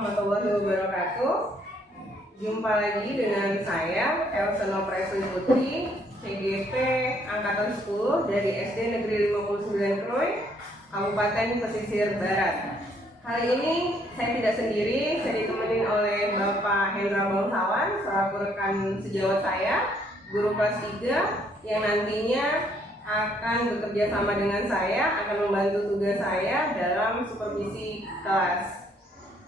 warahmatullahi wabarakatuh. Jumpa lagi dengan saya, Elsa Nopresun Putri, CGP Angkatan 10 dari SD Negeri 59 Kroy, Kabupaten Pesisir Barat. Kali ini saya tidak sendiri, saya ditemani oleh Bapak Hendra Bangsawan selaku rekan sejawat saya, guru kelas 3 yang nantinya akan bekerja sama dengan saya, akan membantu tugas saya dalam supervisi kelas.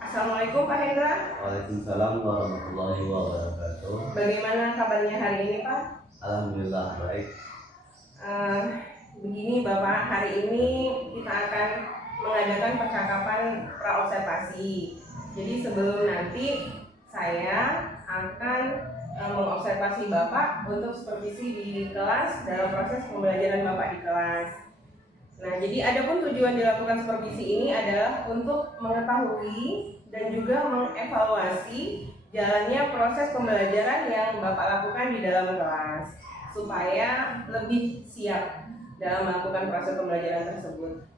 Assalamualaikum Pak Hendra. Waalaikumsalam warahmatullahi wabarakatuh. Bagaimana kabarnya hari ini Pak? Alhamdulillah baik. Begini Bapak, hari ini kita akan mengadakan percakapan praobservasi. Jadi sebelum nanti saya akan mengobservasi Bapak untuk supervisi di kelas dalam proses pembelajaran Bapak di kelas. Nah, jadi adapun tujuan dilakukan supervisi ini adalah untuk mengetahui dan juga mengevaluasi jalannya proses pembelajaran yang Bapak lakukan di dalam kelas supaya lebih siap dalam melakukan proses pembelajaran tersebut.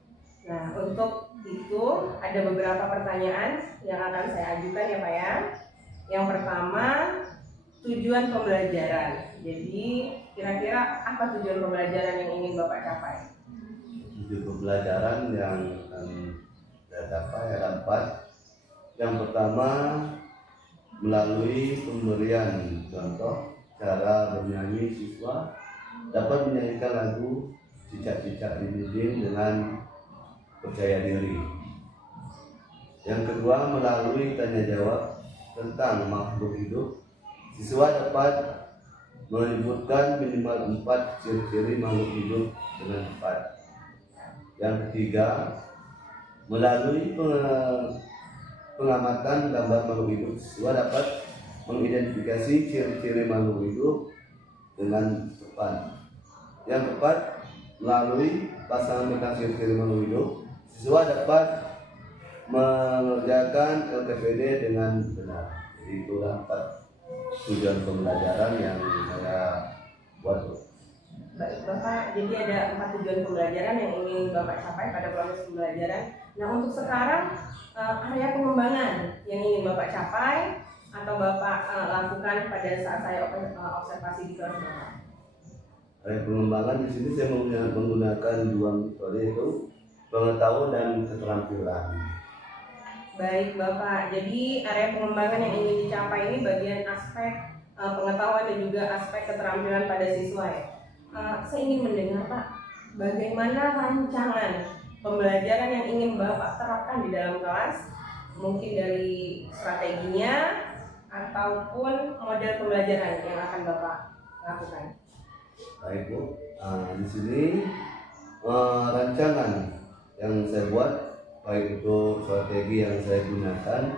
Nah, untuk itu ada beberapa pertanyaan yang akan saya ajukan ya Pak ya. Yang pertama, tujuan pembelajaran. Jadi kira-kira apa tujuan pembelajaran yang ingin Bapak capai? Tujuan pembelajaran yang saya capai ada 4. Yang pertama, melalui pemberian contoh cara bernyanyi, siswa dapat menyanyikan lagu Cicak-cicak di dinding dengan percaya diri. Yang kedua, melalui tanya jawab tentang makhluk hidup, siswa dapat menyebutkan minimal 4 ciri-ciri makhluk hidup dengan tepat. Yang ketiga, melalui pengamatan gambar makhluk hidup, siswa dapat mengidentifikasi ciri-ciri makhluk hidup dengan tepat. Yang keempat, melalui pasangan tentang ciri-ciri makhluk hidup, siswa dapat mengerjakan LKPD dengan benar. Jadi itulah 4 tujuan pembelajaran yang saya buat. Baik Bapak, jadi ada 4 tujuan pembelajaran yang ingin Bapak capai pada proses pembelajaran. Nah, untuk sekarang area pengembangan yang ingin Bapak capai atau Bapak lakukan pada saat saya observasi di kelas Bapak. Area pengembangan di sini saya menggunakan 2 metode, yaitu pengetahuan dan keterampilan. Baik Bapak, jadi area pengembangan yang ingin dicapai ini bagian aspek pengetahuan dan juga aspek keterampilan pada siswa ya. Saya ingin mendengar Pak, bagaimana rancangan pembelajaran yang ingin Bapak terapkan di dalam kelas, mungkin dari strateginya ataupun model pembelajaran yang akan Bapak lakukan. Baik Bu, di sini rancangan yang saya buat, baik itu strategi yang saya gunakan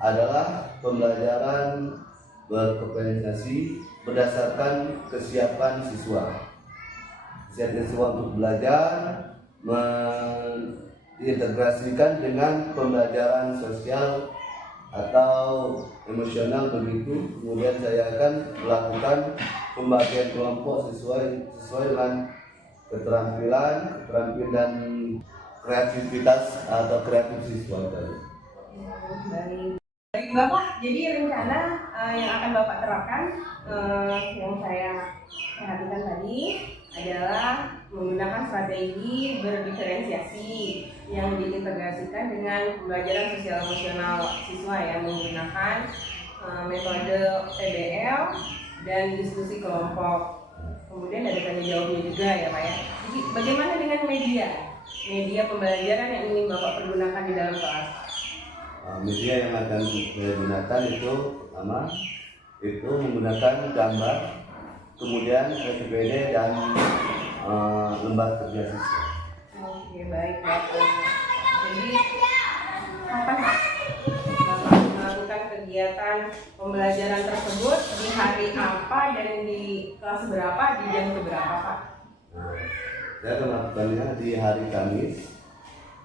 adalah pembelajaran berkompetensi berdasarkan kesiapan siswa. Kesiapan siswa untuk belajar mengintegrasikan dengan pembelajaran sosial atau emosional begitu. Kemudian saya akan melakukan pembagian kelompok sesuai dengan keterampilan dan kreativitas atau kreatif siswa tadi. Baik Bapak, jadi rencana yang akan Bapak terapkan yang saya perhatikan tadi adalah menggunakan strategi berdiferensiasi yang diintegrasikan dengan pembelajaran sosial emosional siswa ya, menggunakan metode PBL dan diskusi kelompok. Kemudian ada tanya jawabnya juga ya Pak ya. Jadi bagaimana dengan media pembelajaran yang ingin Bapak pergunakan di dalam kelas? Media yang akan saya gunakan itu pertama itu menggunakan gambar, kemudian LKPD dan lembar kerja siswa. Oke, baik Bapak. Jadi kapan Bapak melakukan kegiatan pembelajaran tersebut, di hari apa dan di kelas berapa, di jam berapa Pak? Saya akan melakukannya di hari Kamis,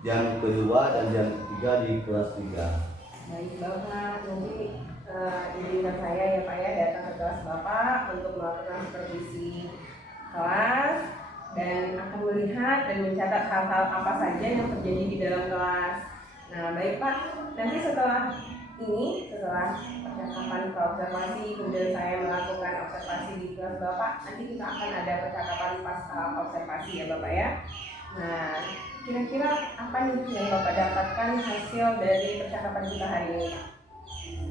jam kedua dan jam ketiga di kelas 3. Baik Bapak, nanti izinkan saya ya Pak ya datang ke kelas Bapak untuk melakukan supervisi kelas dan akan melihat dan mencatat hal-hal apa saja yang terjadi di dalam kelas. Nah, baik Pak, nanti setelah percakapan praobservasi, kemudian saya melakukan observasi di kelas Bapak, nanti kita akan ada percakapan pasca observasi ya Bapak ya. Nah, kira-kira apa nih yang Bapak dapatkan hasil dari percakapan kita hari ini Pak?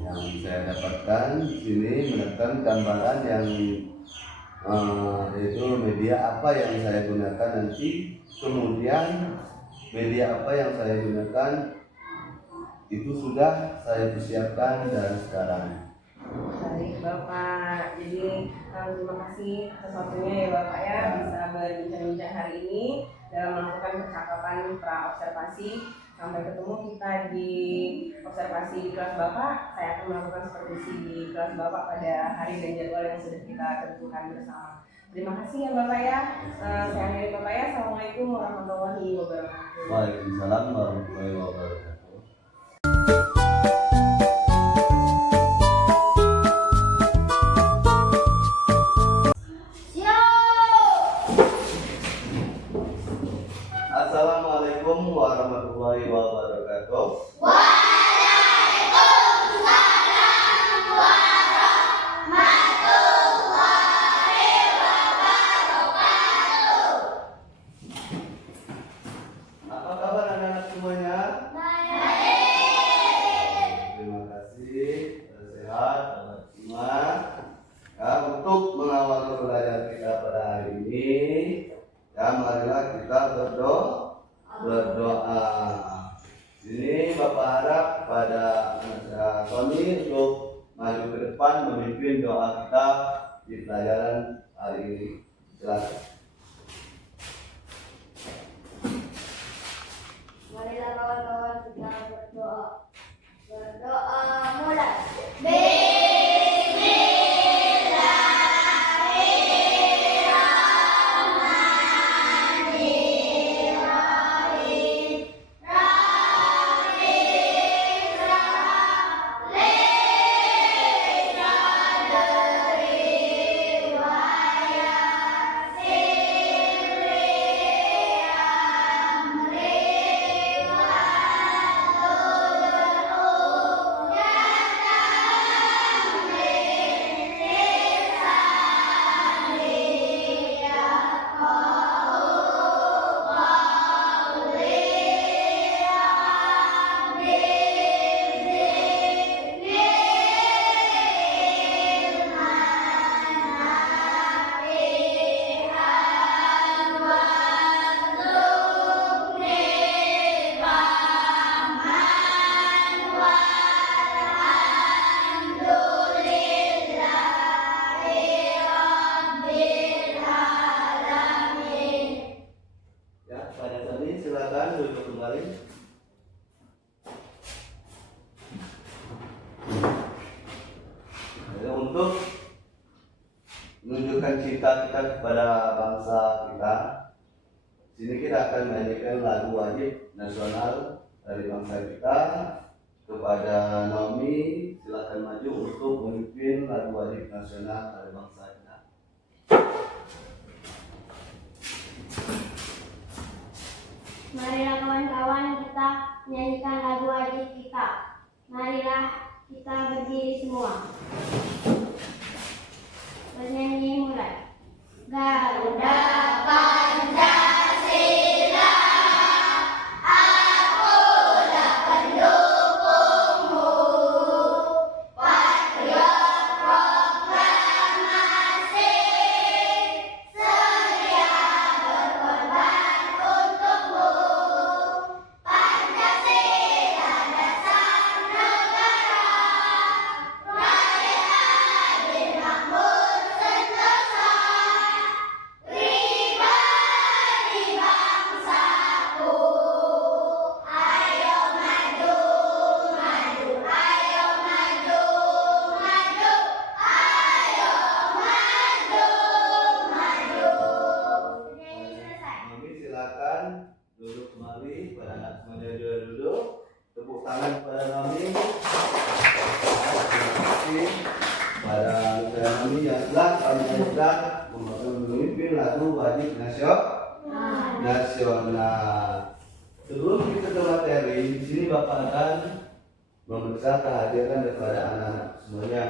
Yang saya dapatkan di sini menekan gambaran yang yaitu media apa yang saya gunakan nanti, kemudian media apa yang saya gunakan itu sudah saya persiapkan dari sekarang. Baik Bapak, jadi terima kasih atas waktunya ya Bapak ya, bisa berbincang-bincang hari ini dalam melakukan percakapan pra-observasi. Sampai ketemu kita di observasi di kelas Bapak. Saya akan melakukan supervisi di kelas Bapak pada hari dan jadwal yang sudah kita tentukan bersama. Terima kasih ya Bapak ya. Saya akhiri Bapak ya. Assalamualaikum warahmatullahi wabarakatuh. Waalaikumsalam warahmatullahi wabarakatuh. Assalamualaikum warahmatullahi wabarakatuh. Apa kabar anak-anak semuanya? Terima kasih, sehat, semua. Ya, untuk mengawal belajar kita pada hari ini, ya marilah kita berdoa. Ini Bapak harap pada Tony untuk maju ke depan memimpin doa kita di pelajaran hari ini. Silakan. Marilah kawan-kawan kita berdoa. Berdoa mulai. Silakan duduk kembali. Ya, untuk menunjukkan cinta kita kepada bangsa kita, sini kita akan menyanyikan lagu wajib nasional dari bangsa kita. Kepada Naomi, silakan maju untuk memimpin lagu wajib nasional dari bangsa kita. Marilah kawan-kawan kita menyanyikan lagu wajib kita. Marilah kita berdiri semua. Bernyanyi mulai. Garuda Pancasila, akulah pendukungmu. Patriot proklamasi, sedia berkorban untukmu. Pancasila dasar negara, rakyat adil makmur sentosa, pribadi bangsaku. Ayo maju, maju, ayo maju, maju, ayo maju, maju. Nyanyi selesai. Naomi, silakan duduk kembali. Pada anak semuanya juga duduk. Tepuk tangan kepada Naomi. Terima kasih pada Nusaya Naomi yang telah memimpin lagu wajib nasional. Sebelum kita ke materi, di sini Bapak akan memeriksa kehadiran daripada anak-anak semuanya.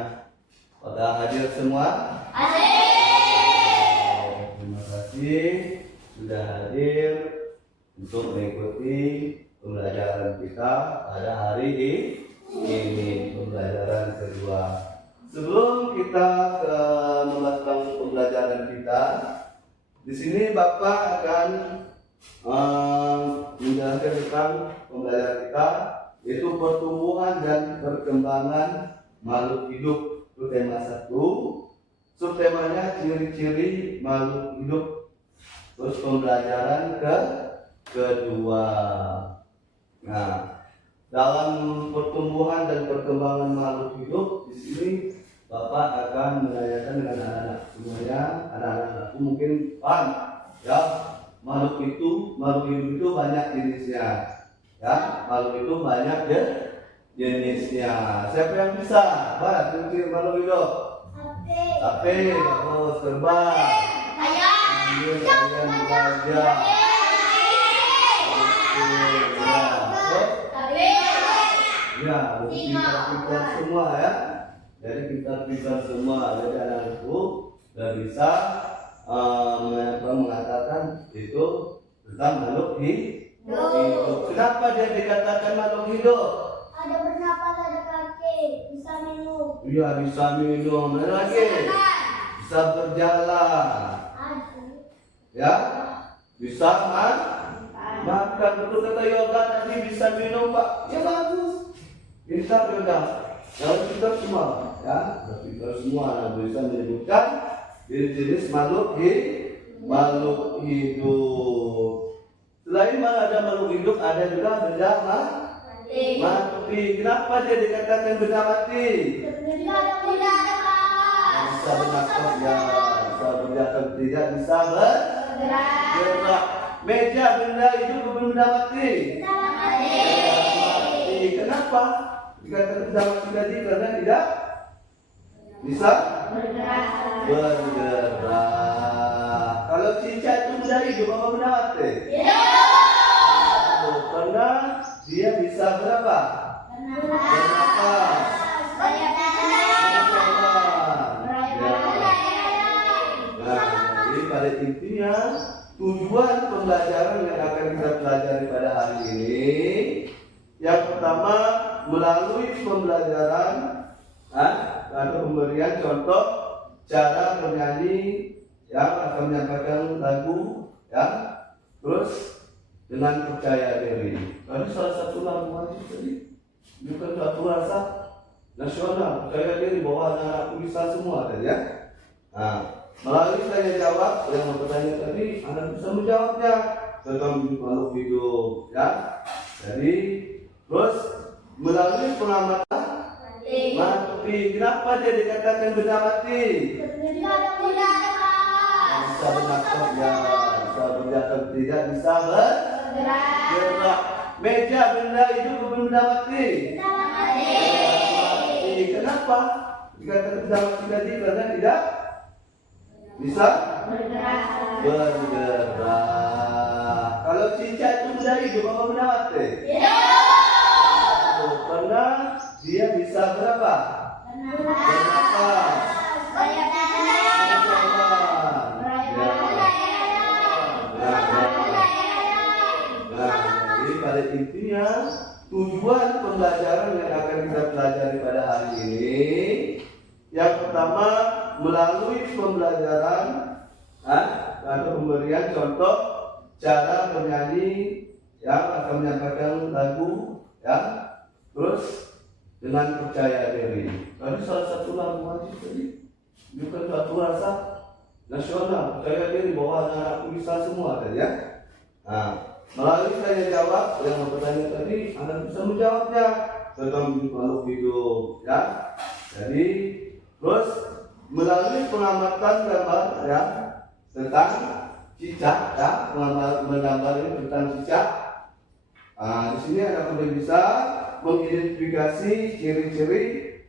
Pada hadir semua? Terima kasih sudah hadir untuk mengikuti pembelajaran kita pada hari ini, pembelajaran kedua. Sebelum kita melanjutkan pembelajaran kita, di sini Bapak akan menjelaskan tentang pembelajaran kita, yaitu pertumbuhan dan perkembangan makhluk hidup. Itu tema 1. Subtemanya ciri-ciri makhluk hidup. Terus pembelajaran kedua. Nah, dalam pertumbuhan dan perkembangan makhluk hidup, di sini Bapak akan menanyakan dengan anak-anak semuanya. Anak-anak mungkin paham, ya. Makhluk hidup itu banyak jenisnya, ya. Makhluk itu banyak jenisnya. Siapa yang bisa? Ciri-ciri makhluk hidup. Sapi, bagus, terbang. Ayam gajah. Ya, pintar semua ya. Jadi pintar semua. Jadi anak-anakku sudah bisa mengatakan itu tentang makhluk hidup. Kenapa dia dikatakan makhluk hidup? Ada bernapas, ada kaki, bisa minum. Iya, bisa minum. Mana lagi? Bisa berjalan. Ya, bisa makan. Betul kata Yoga tadi, bisa minum Pak. Ya bagus. Pintar Yoga. Jangan pintar semua, ya. Pintar semua. Nah, bisa menyebutkan jenis makhluk hidup. Selain ada makhluk hidup, ada juga benda mati. Kenapa dia dikatakan benda mati? Bisa bernafas, ya. Bisa berjalan, tidak bisa bergerak. Meja benda hidup atau benda mati? Mati. Kenapa dikatakan benda mati tadi? Karena tidak bisa bergerak. Kalau cicak itu benda hidup apa benda mati? Karena dia bisa berapa? Bernafas. Jadi pada intinya tujuan pembelajaran yang akan kita pelajari pada hari ini, yang pertama melalui pembelajaran atau pemberian contoh cara bernyanyi yang akan menyampaikan lagu, ya. Terus dengan percaya diri. Tadi salah satu lagu wajib tadi bukan satu rasa nasional, percaya diri bahwa anak-anakku bisa semua tadi, ya. Nah, melalui tanya jawab yang bertanya tadi, Anda bisa menjawabnya tentang makhluk hidup, ya. Jadi terus melalui pengamatan mati. Kenapa dia dikatakan benda mati? Bisa bernafas, ya. Bisa berjalan, tidak bisa bergerak. Meja benda hidup atau benda mati? Mati. Kenapa dikatakan benda mati tadi? Karena tidak bisa bergerak. Kalau cicak itu benda hidup apa benda mati? Karena dia bisa berapa? Bernafas. Jadi pada intinya tujuan pembelajaran yang akan kita pelajari pada hari ini, yang pertama melalui pembelajaran atau pemberian contoh cara bernyanyi yang akan menyampaikan lagu, ya. Terus dengan percaya diri. Tadi salah satu lagu wajib tadi bukan satu rasa nasional, percaya diri bahwa anak-anakku bisa semua tadi, ya. Nah, melalui tanya jawab yang bertanya tadi, Anda bisa menjawabnya tentang makhluk hidup, ya. Jadi terus melalui pengamatan gambar, ya, tentang cicak, ya, menggambar ini tentang cicak. Di sini Anda sudah bisa mengidentifikasi ciri-ciri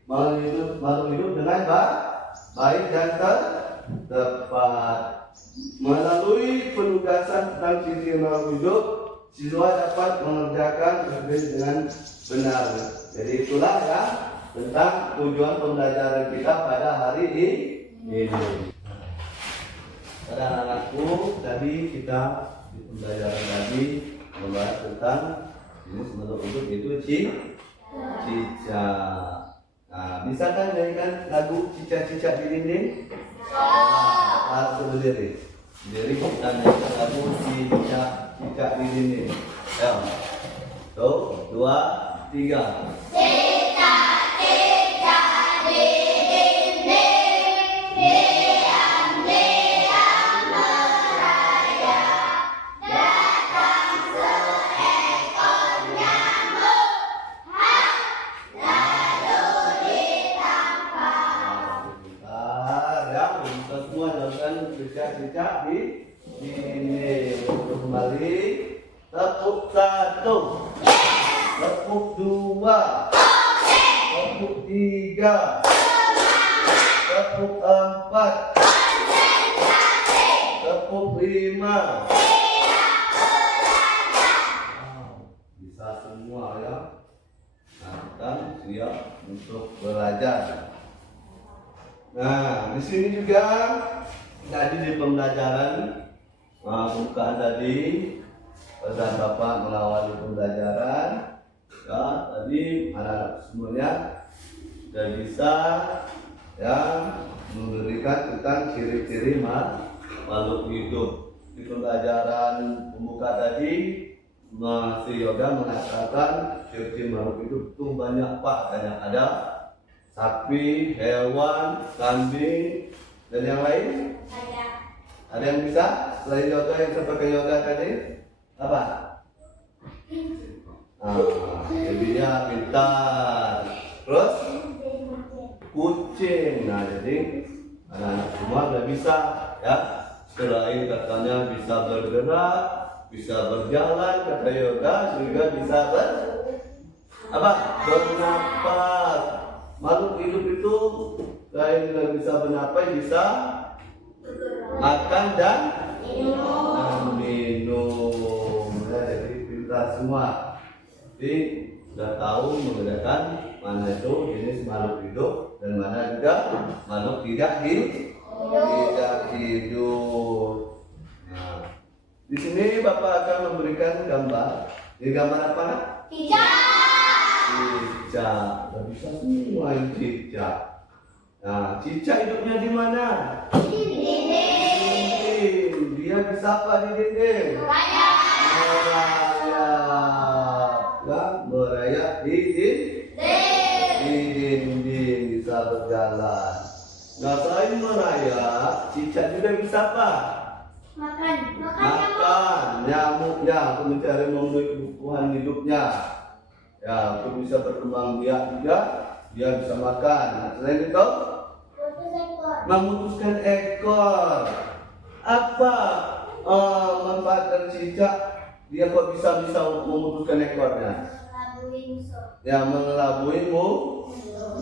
makhluk hidup dengan baik dan tepat. Melalui penugasan tentang ciri makhluk hidup, siswa dapat mengerjakan tugas dengan benar. Jadi itulah ya tentang tujuan pembelajaran kita pada hari ini. Pada anak-anakku, tadi kita di pembelajaran tadi membahas tentang jenis bentuk hidup itu cicak. Nah, bisa kan nyanyikan lagu cicak-cicak di dinding? Harus berdiri. Jadi kita nyanyikan lagu cicak-cicak di dinding. Ya. Tuh, 2, 3. Cicak di ini untuk kembali. Tepuk 1, tepuk 2, tepuk 3, tepuk 4, tepuk 5. Bisa semua ya. Nah, kita siap untuk belajar. Nah, di sini juga tadi di pembelajaran pembukaan tadi dan Bapak mengawali pembelajaran ya, tadi anak-anak semuanya sudah bisa ya memberikan tentang ciri-ciri makhluk hidup. Di pembelajaran pembuka tadi Mas Yoga mengatakan ciri-ciri makhluk hidup itu banyak Pak, banyak, ada sapi, hewan, kambing, dan yang lain? Ada yang bisa? Selain yoga yang seperti yoga tadi? Apa? Jadinya pintar. Terus? Kucing. Nah, jadi anak-anak semua sudah bisa ya. Selain katanya bisa bergerak, bisa berjalan, kata yoga juga bisa bernapas. Makhluk hidup itu selain bisa bernapas, bisa makan dan minum. Ya, jadi pintar semua. Jadi sudah tahu membedakan mana itu jenis makhluk hidup dan mana juga makhluk tidak hidup. Nah, di sini Bapak akan memberikan gambar. Ini gambar apa nak? Cicak. Sudah bisa semua yang cicak. Nah, cicak hidupnya di mana? Di dinding. Dia bisa apa di dinding? Merayap. Ya, merayap di dinding, bisa berjalan. Nah, selain merayap, cicak juga bisa apa? Makan nyamuknya untuk mencari memenuhi kebutuhan hidupnya. Ya, untuk bisa berkembang biak juga dia bisa makan. Nah, selain itu memutuskan ekor. Apa manfaat dari cicak? Dia kok bisa memutuskan ekornya? Ya, mengelabui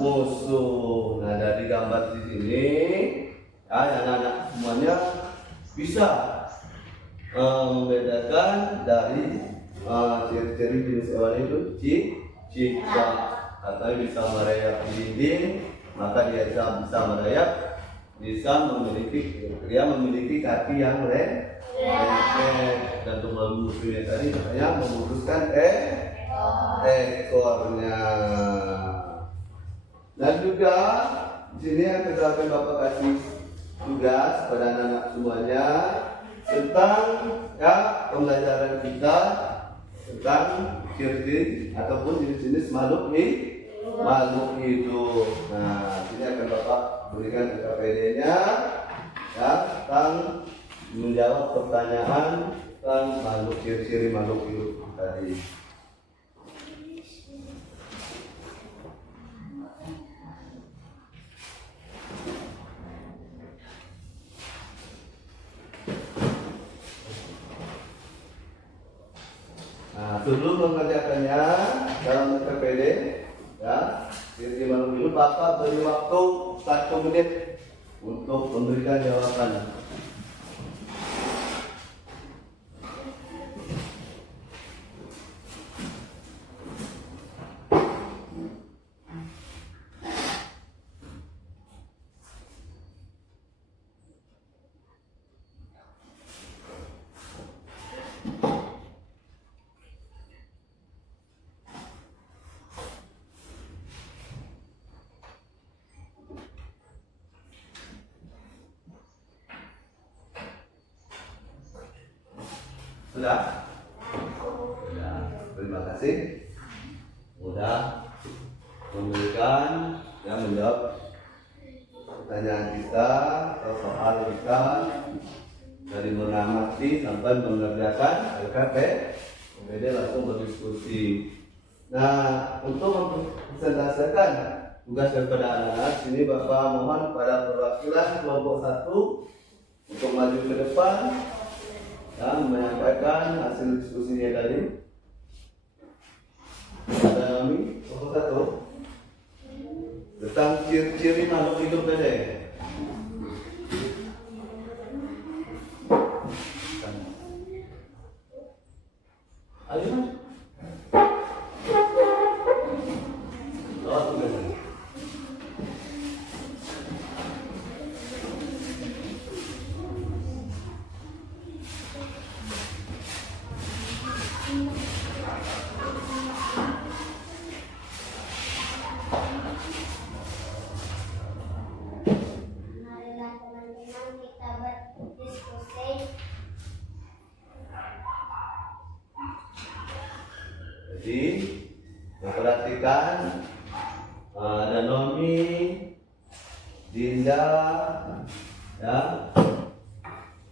musuh. Nah, dari gambar di sini ya, anak-anak semuanya bisa membedakan dari ciri-ciri jenis hewan itu cicak. Katanya bisa merayap di dinding, maka dia bisa merayap, bisa memiliki kaki yang lengket. Dan untuk musuhnya tadi katanya memutuskan ekornya. Dan juga di sini yang kita akan Bapak kasih tugas pada anak-anak semuanya tentang ya pembelajaran kita tentang ciri-ciri ataupun jenis-jenis makhluk hidup. Nah, sini akan Bapak berikan KPD-nya ya tentang menjawab pertanyaan tentang makhluk ciri-ciri makhluk hidup tadi. Nah, sebelum mengerjakannya dalam KPD ya, ciri makhluk hidup Bapak beri waktu 1 menit untuk memberikan jawaban. sudah? Sudah. Terima kasih. Mudah memberikan yang menjawab pertanyaan kita atau soal kita dari mengamati sampai mengerjakan LKP. Kemudian langsung berdiskusi. Nah, untuk mempresentasikan tugas daripada anak-anak, sini Bapak mohon pada perwakilan kelompok 1 untuk maju ke depan dan menyampaikan hasil diskusinya tadi. Ada kami kelompok 1 tentang ciri-ciri makhluk hidup tadi. Ayo mas. Marilah teman-teman kita berdiskusi. Jadi memperhatikan ada Nomi, Dinda, ya,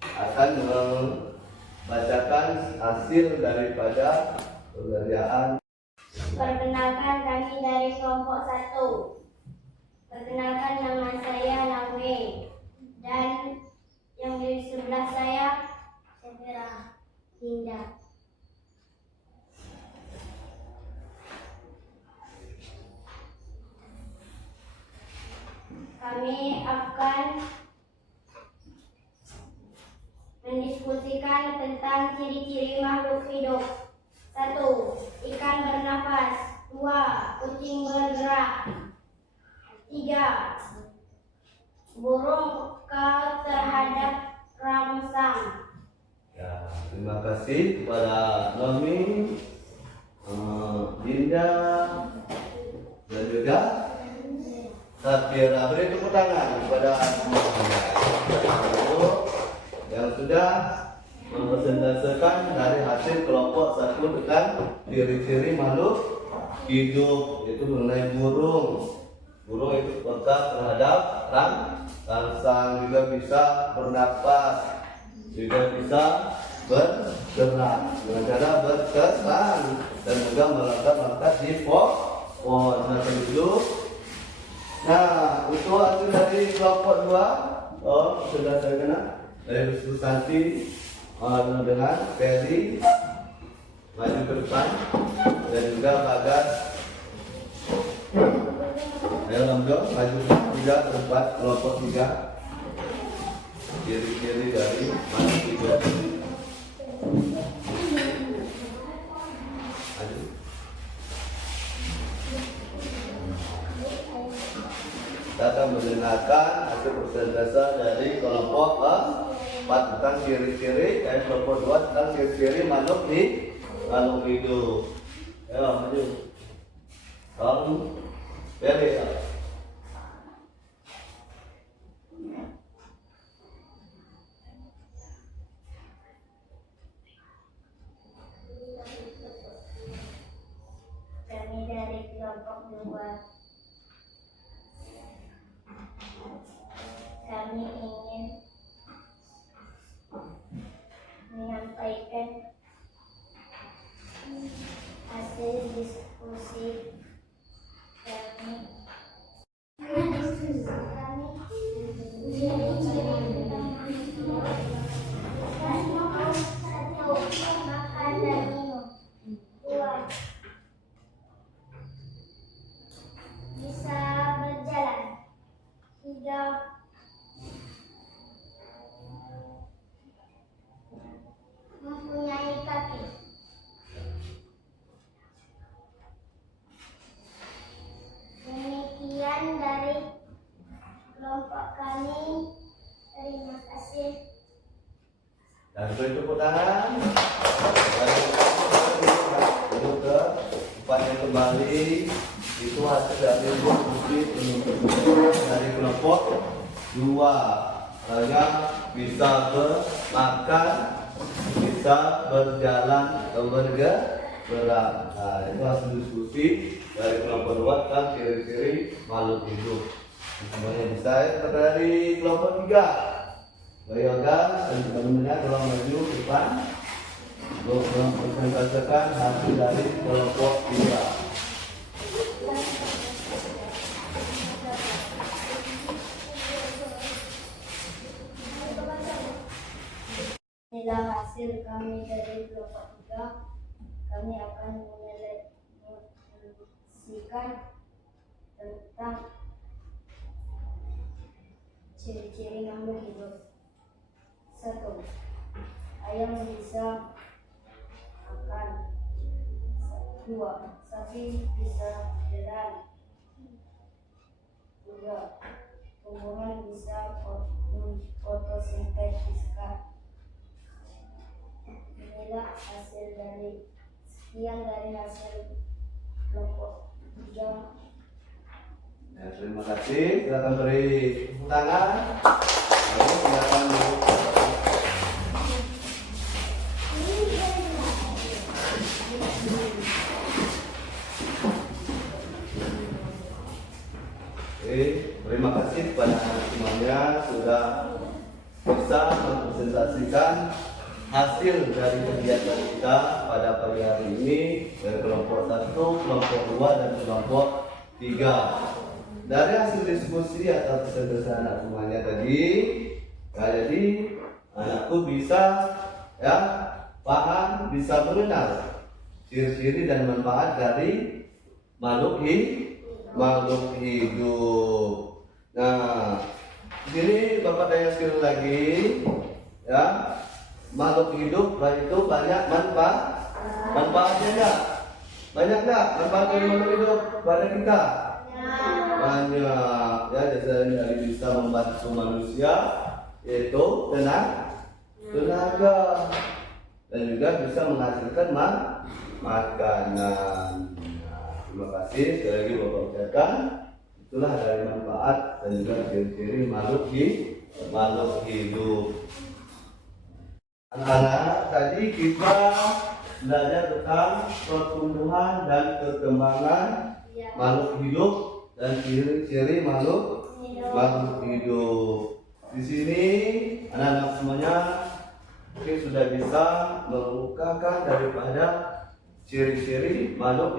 akan membacakan hasil daripada pengerjaan. Perkenalkan, kami dari kelompok 1. Perkenalkan, nama saya Nawe dan yang di sebelah saya Severa Dinda. Kami akan mendiskusikan tentang ciri-ciri makhluk hidup. 1. Ikan bernafas. 2. Kucing bergerak. 3. Burung peka terhadap rangsang. Ya, terima kasih kepada Nomi, Dinda, dan juga Safira. Beri tepuk tangan kepada yang sudah mempresentasikan dari hasil kelompok 1 tentang ciri-ciri makhluk hidup, yaitu mengenai burung. Burung itu peka terhadap rangsang, juga bisa bernapas, juga bisa bergerak dengan cara berkesan dan juga melangkah-langkah di pohon. Nah, untuk hasil dari kelompok 2, sudah saya kenal dari Bu Santi dengan Ferry maju ke depan dan juga Bagas. Ayo Lamdo maju juga ke depan kelompok 3. Ciri-ciri dari makhluk hidup. Kita akan mendengarkan hasil persentase dari kelompok 4 tentang ciri-ciri, dan kelompok 2 tentang ciri-ciri makhluk hidup. Ya, maju. Kamu Ferry. Kami dari kelompok 2. Kami ingin menyampaikan hasil diskusi kami. Makan dan minum. 2. Bisa berjalan. 3. Mempunyai kaki. Demikian dari kelompok kami. Terima kasih. Dan beri tepuk tangan. Untuk ke tempatnya kembali. Itu hasil dari diskusi dari kelompok 2. Hanya bisa makan, bisa berjalan atau bergerak. Nah, itu hasil diskusi dari kelompok 2 tentang ciri-ciri makhluk hidup. Semuanya bisa ya, dari kelompok 3. Bayoga dan teman-temannya tolong maju ke depan untuk mempresentasikan hasil dari kelompok 3. Inilah hasil kami dari kelompok 3. Kami akan menyelesaikan tentang ciri-ciri makhluk hidup. 1. Ayam bisa makan. 2. Sapi bisa jalan. 3. Tumbuhan bisa fotosintesiskan. Inilah hasil dari sekian dari hasil kelompok 3. Ya, terima kasih. Silakan beri tepuk tangan. Ayo, silakan duduk. Oke, terima kasih kepada semuanya sudah bisa mempresentasikan hasil dari kegiatan kita pada pagi hari ini dari kelompok 1, kelompok 2, dan kelompok 3. Dari hasil diskusi atau presentasi anak semuanya tadi, ya, jadi anakku bisa ya paham, bisa mengenal ciri-ciri dan manfaat dari makhluk hidup. Nah, di sini Bapak tanya sekali lagi, ya, makhluk hidup itu banyak manfaatnya enggak? Banyak enggak manfaat dari makhluk hidup pada kita? Banyak, ya, dari bisa membantu manusia, yaitu tenaga, dan juga bisa menghasilkan makanan. Terima kasih sekali lagi Bapak ucapkan. Itulah dari manfaat dan juga ciri-ciri makhluk hidup. Anak-anak, tadi kita belajar tentang pertumbuhan dan perkembangan makhluk hidup dan ciri-ciri makhluk hidup. Di sini anak-anak semuanya mungkin sudah bisa mengukakan daripada ciri-ciri makhluk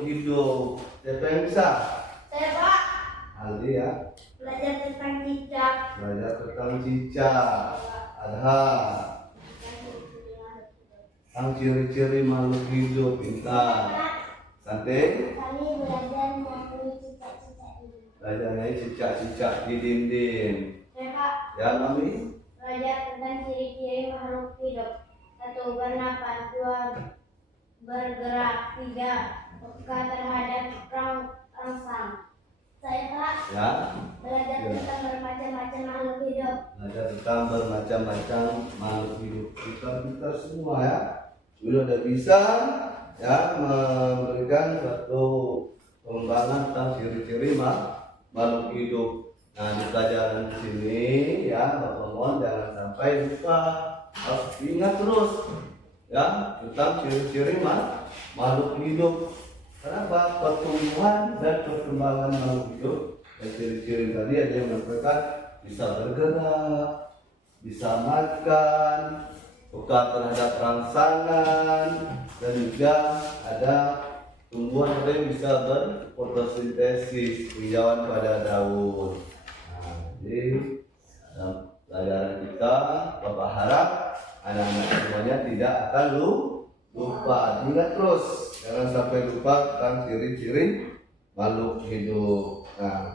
hidup. Siapa yang bisa? Saya, Pak. Aldi, ya. Belajar tentang cicak. Belajar tentang cicak. Adha. Tentang ciri-ciri makhluk hidup. Pintar. Santai. Kami belajar mengenai cicak-cicak ini. Belajarnya cicak-cicak di dinding. Saya, Pak. Ya, Mami. Belajar tentang ciri-ciri makhluk hidup. 1. Bernapas. 2. Bergerak. 3. Peka terhadap rangsang. Saya, Pak. Ya. Belajar tentang bermacam-macam makhluk hidup. Belajar tentang bermacam-macam makhluk hidup. Kita semua ya. Sudah ada bisa ya memberikan satu pengembangan tentang ciri-ciri makhluk hidup. Nah, di pelajaran di sini ya, Bapak mohon jangan sampai lupa, harus ingat terus ya tentang ciri-ciri makhluk hidup. Kenapa? Pertumbuhan dan perkembangan makhluk hidup. Dan ciri-ciri tadi ada yang mengatakan bisa bergerak, bisa makan, peka terhadap rangsangan, dan juga ada tumbuhan yang bisa berfotosintesis, hijauan pada daun. Nah, jadi dalam pelajaran kita, Bapak harap anak-anak semuanya tidak akan lupa. Ingat terus, jangan sampai lupa tentang ciri-ciri makhluk hidup. Nah,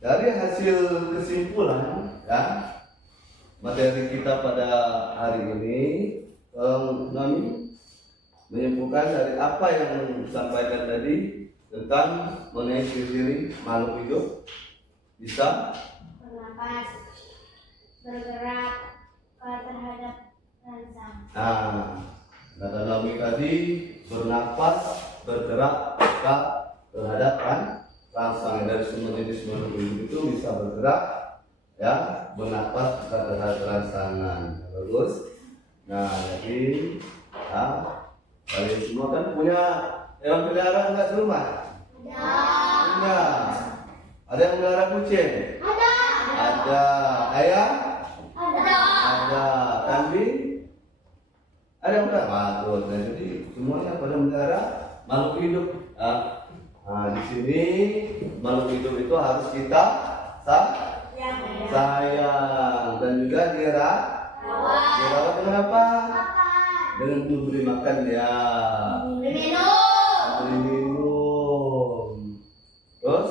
dari hasil kesimpulan ya materi kita pada hari ini, kami menyimpulkan dari apa yang disampaikan tadi tentang mengenai ciri-ciri makhluk hidup. Bisa Bernapas. Bergerak terhadap rangsang. Nah, kata Nabi tadi bernapas, bergerak, peka terhadap rangsang. Dari semua jenis makhluk hidup itu bisa bergerak, ya bernapas secara rangsangan. Bagus. Nah, jadi kalian semua kan punya hewan peliharaan nggak di rumah? Punya. Ada yang melihara kucing? Ada. Ayam? Ada. Kambing? Ada yang melihara? Bagus. Nah, jadi semuanya pada melihara makhluk hidup. Nah, di sini makhluk hidup itu harus kita sayang dan juga dirawat dengan apa? Dengan diberi makan ya. Diberi minum. Terus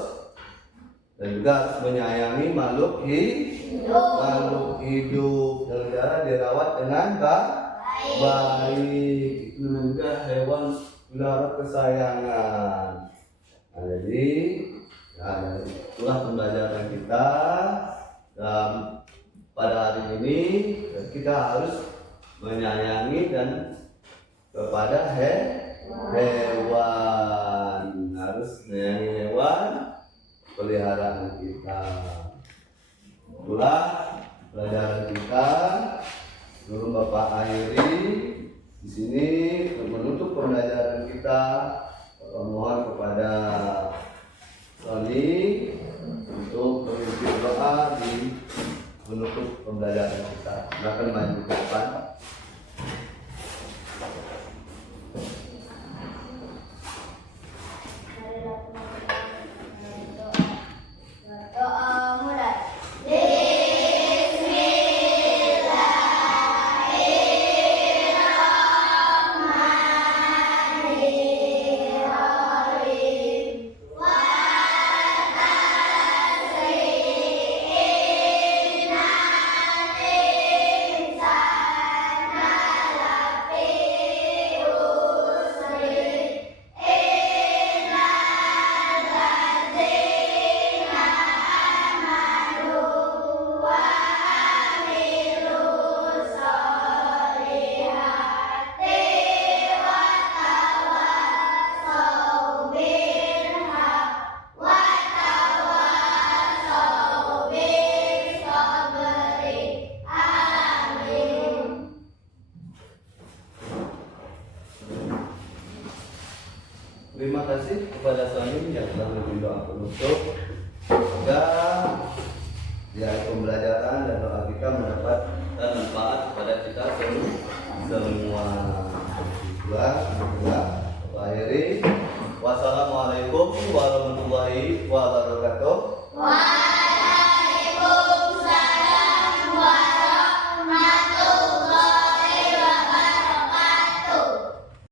dan juga harus menyayangi makhluk hidup dengan cara dirawat dengan baik. Itu juga hewan peliharaan kesayangan. Nah, jadi itulah pembelajaran kita pada hari ini. Kita harus menyayangi dan kepada hewan, harus menyayangi hewan peliharaan kita. Itulah pelajaran kita. Sebelum Bapak akhiri di sini untuk menutup pembelajaran kita, Bapak mohon kepada Sony untuk memimpin doa di menutup pembelajaran kita. Silakan maju ke depan. Doa mulai. Terima kasih kepada Sony yang telah memberi doa penutup. Semoga di akhir pembelajaran dan doa kita mendapat manfaat kepada kita semua. Akhiri. Wassalamualaikum warahmatullahi wabarakatuh.